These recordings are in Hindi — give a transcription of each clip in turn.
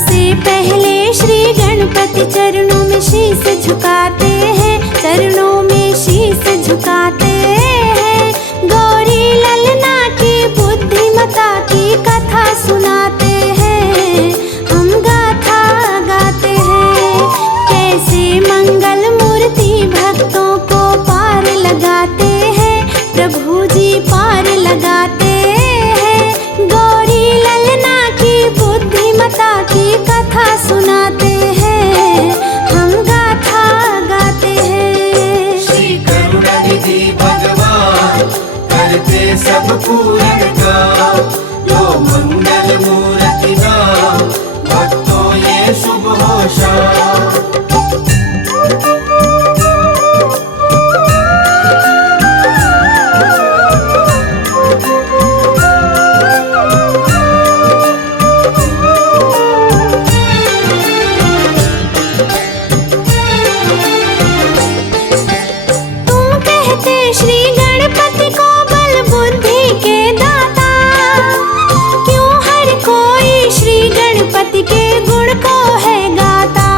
से पहले श्री गणपति चरणों में शीश झुकाते हैं, चरणों में शीश झुकाते हैं। गौरी ललना की बुद्धिमता की कथा सुनाते हैं, हम गाथा गाते हैं। कैसे मंगल मूर्ति भक्तों को पार लगाते हैं, प्रभु जी पार लगाते हैं। गौरी ललना की बुद्धिमता की कथा सुनाते हैं, हम गाथा गाते हैं। श्री करुणानिधि भगवान करते सब पूरन काम, जो मंगल मूर्ति नाम भक्तों ये शुभ हो शाम। श्री गणपति को बल बुद्धि के दाता, क्यों हर कोई श्री गणपति के गुण को है गाता।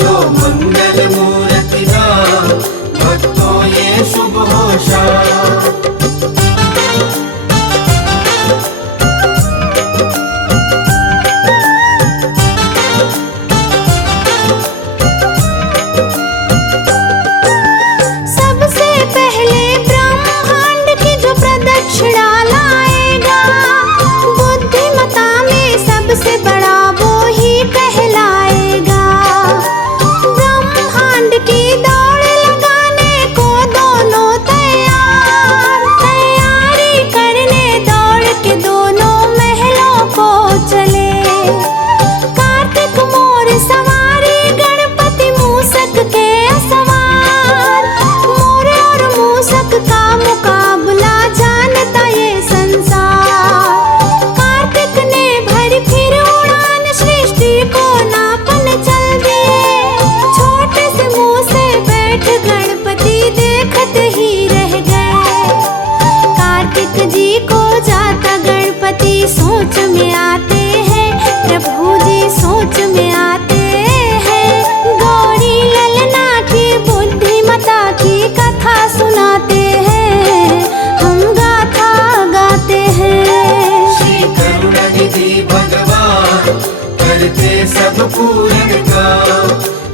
लो मंगल मूर्ति नाम, भक्तों ये शुभ हो शाम। सबसे पहले ब्रह्मांड की जो प्रदक्षिणा लाएगा, बुद्धिमता में सबसे बड़ा वो ही कहलाएगा। ब्रह्मांड की दौड़ लगाने को दोनों तैयार, तैयारी करने दौड़ के दोनों महलों को चले। कार्तिक मोर सवारी, गणपति मूषक के असवार, मोर और मूषक का मुकाबला जानता ये संसार। कार्तिक ने भरी फिर उड़ान, सृष्टि को नापन चल दिए। छोटे से मुंह से बैठ गणपति देखते ही रह गए। कार्तिक जी को जाता गणपति सोच में आते हैं, प्रभु जी सोच में आते हैं। गौरी ललना की बुद्धिमता की कथा सुनाते हैं, हम गाथा गाते हैं। श्री करुणानिधि भगवान करते सब पूरन काम,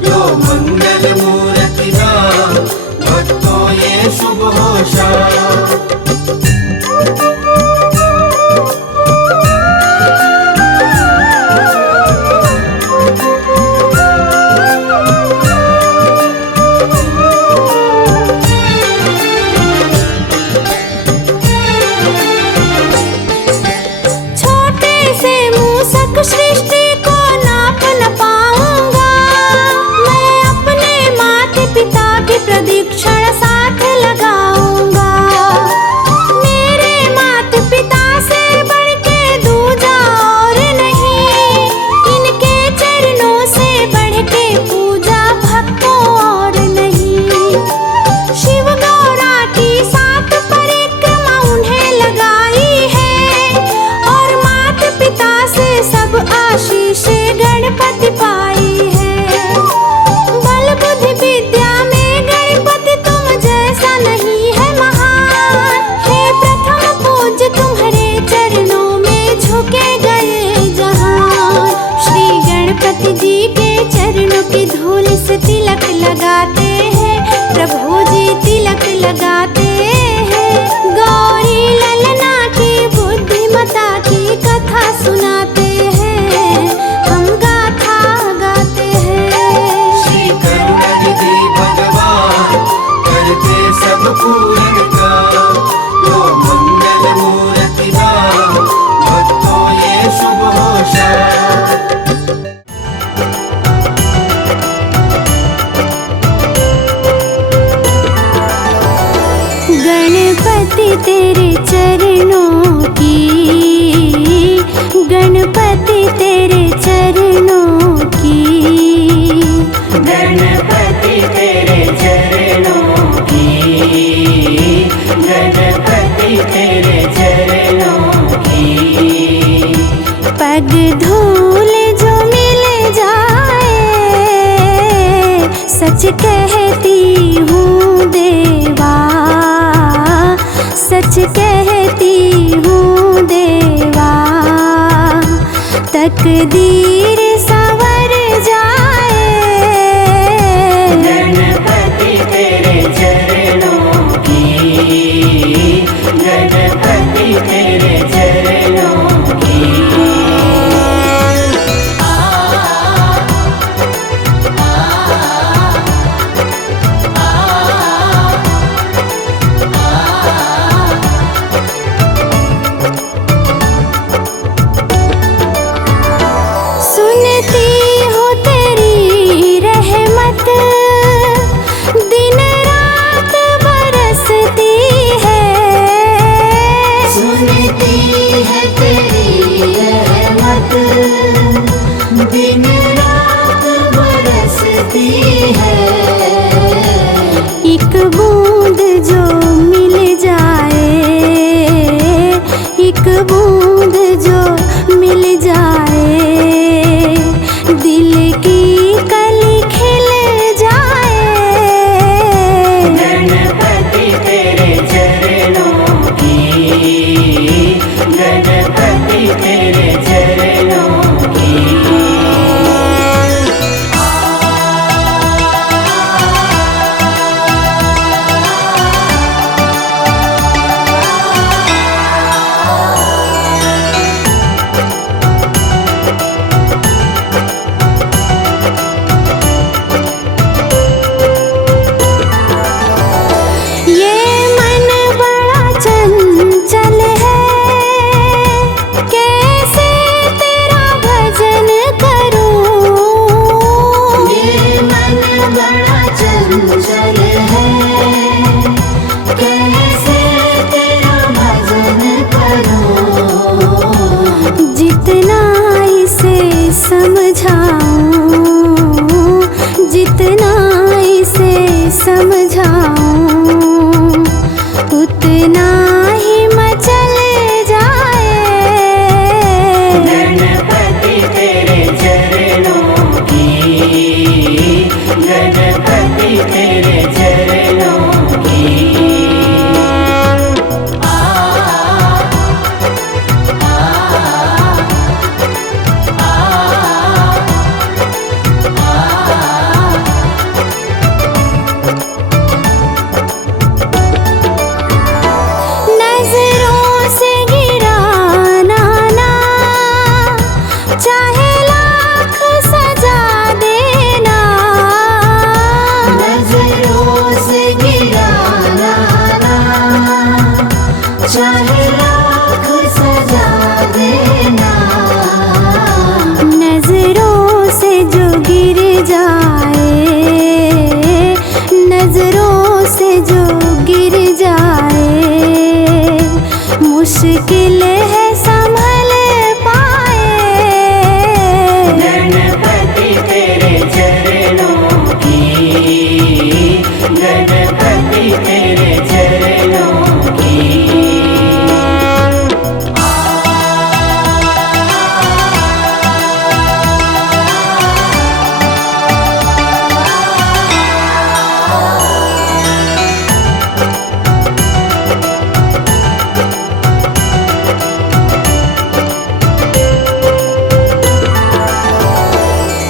लो मंगल मूर्ति नाम, भक्तों ये शुभ हो शाम। छोटे से मूषक सृष्टि को नाप न पाऊंगा, मैं अपने माता पिता की प्रदक्षिण साथ लगाऊंगा। मेरे माता पिता से बढ़ के दूजा और नहीं, इनके चरणों से बढ़ के पूजा भक्तों और नहीं। शिव गौरा की 7 परिक्रमा उन्हें लगाई है, और माता पिता से सब आशीष गणपति पाई है। बल बुद्धि विद्या में गणपति तुम जैसा नहीं है महान। हे प्रथम पूज्य तुम्हारे चरणों में झुके गए जहान। श्री गणपति जी के चरणों की धूल से तिलक लगाते हैं, प्रभु जी तिलक लगाते हैं। गौरी ललना की बुद्धिमता की कथा सुनाते हैं, हम गाथा गाते हैं। श्री करुणानिधि भगवान करते सब पूरन काम, लो मंगल मूर्ति नाम, भक्तों ये शुभ हो शाम। गणपति तेरे चरणों की, गणपति तेरे चरणों की, गणपति तेरे चरणों की, गणपति तेरे चरणों की। पग धूल जो मिल जाए, सच कहती हूँ देवा, सच कहती हूँ देवा। तकदीर संवर जाए, गणपति तेरे चरणों की, गणपति तेरे चरणों की। सुनती हूँ तेरी रहमत, दिन रात बरसती है। सुनती है तेरी रहमत, दिन रात बरसती है। एक बूंद जो मिल जाए, एक बूंद जो मिल जाए, दिल की कली खिल जितना इसे समझाऊं उतना ही मचल जाए। गणपति तेरे चरणों की, गणपति तेरे चरणों की। नजरों से गिराना ना, चाहे लाख सजा देना। नजरों से गिराना ना, चाहे लाख सजा देना। नजरों से जो गिर जाए, नजरों से जो गिर जाए, मुश्किल है संभल पाए। गणपति तेरे चरणों की, गणपति तेरे चरणों की।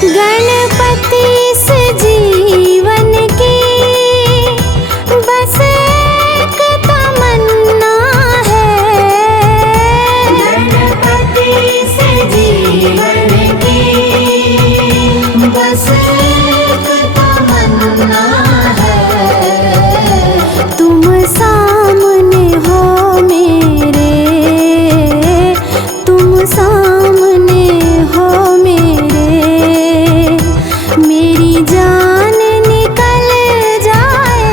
गणपति इस जीवन की बस एक तमन्ना है। गणपति से जीवन की बस एक तमन्ना है। तुम सामने हो मेरे, तुम सामने हो मेरे, मेरी जान निकल जाए।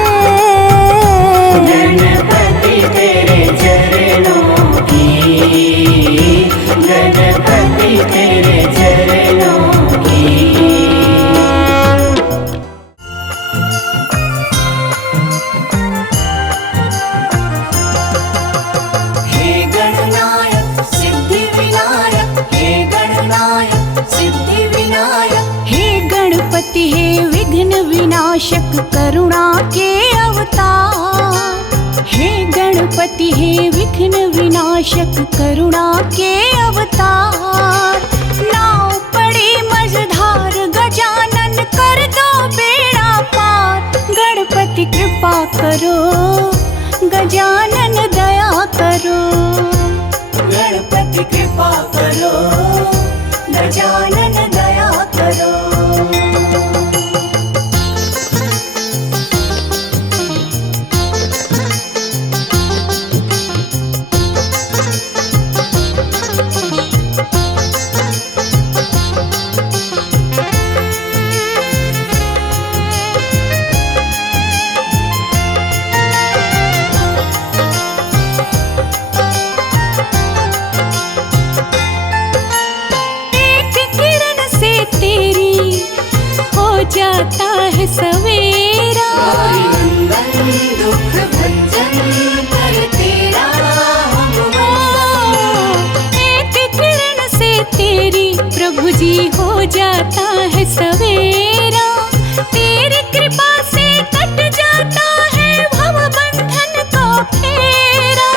गणपति तेरे चरणों की, गणपति तेरे चरणों की। हे गणनायक सिद्धि विनायक, हे गणनायक सिद्धि विनायक। हे गणपति हे विघ्न विनाशक करुणा के अवतार। हे गणपति हे विघ्न विनाशक करुणा के अवतार। नाव पड़ी मझधार गजानन कर दो बेड़ा पार। गणपति कृपा करो गजानन दया करो। गणपति कृपा करो, गजानन दया करो। एक किरण से तेरी हो जाता है सवेरा। नंदन दुख भंजन कर तेरा हम वंदन। एक किरण से तेरी प्रभु जी हो जाता है सवेरा। तेरी कृपा से कट जाता है भव बंधन का फेरा।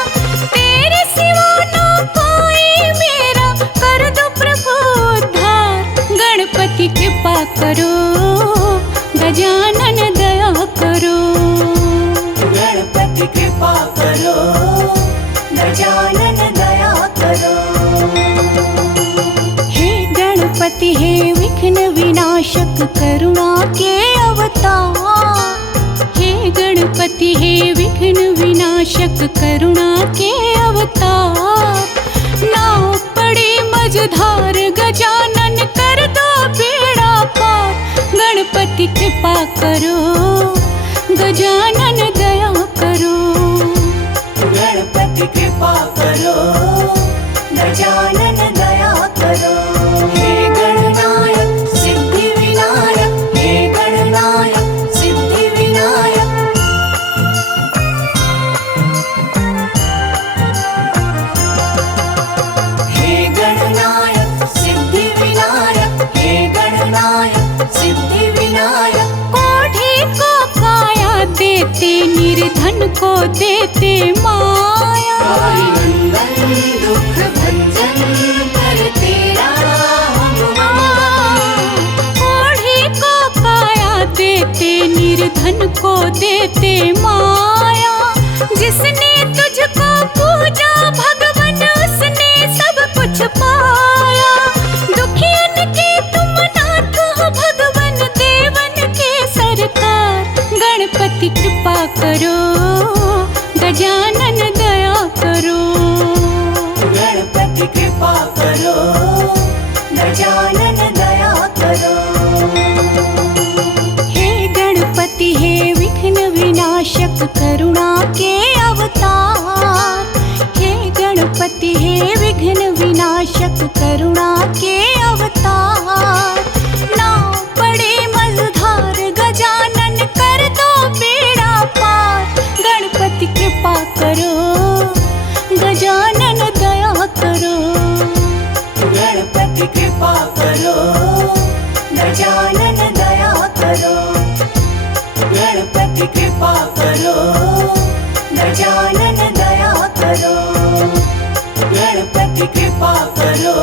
तेरे सिवा ना कोई मेरा कर दो प्रभु उद्धार। गणपति कृपा करो गजानन दया करो। गणपति कृपा करो, गजानन दया करो। हे गणपति हे विघ्न विनाशक करुणा के अवतार। हे गणपति हे विघ्न विनाशक करुणा के अवतार। नाव पड़ी मझधार गजानन कर दो बेड़ा पार। गणपति कृपा करो गजानन दया करो। गणपति कृपा करो, गजानन दया करो। हे गणनायक सिद्धि विनायक, हे गणनायक देते निर्धन को देते माया। नंदन दुख भंजन कर तेरा हम ओढ़ी को काया देते निर्धन को देते माया। जिसने तुझको पूजा भगवन उसने सब कुछ पाया। दुखियन के तुम नाथ हो भगवन देवन के सरकार। गणपति कृपा करो गजानन दया करो। गणपति कृपा करो गजानन दया करो। हे गणपति हे विघ्न विनाशक करुणा के अवतार। हे गणपति हे विघ्न विनाशक करुणा के अवतार। नाव पड़े मझधार गजानन कर दो बेड़ा पार। गणपति कृपा करो गजानन दया करो। गणपति कृपा करो गजानन दया करो। गणपति कृपा करो गजानन दया करो। गणपति कृपा करो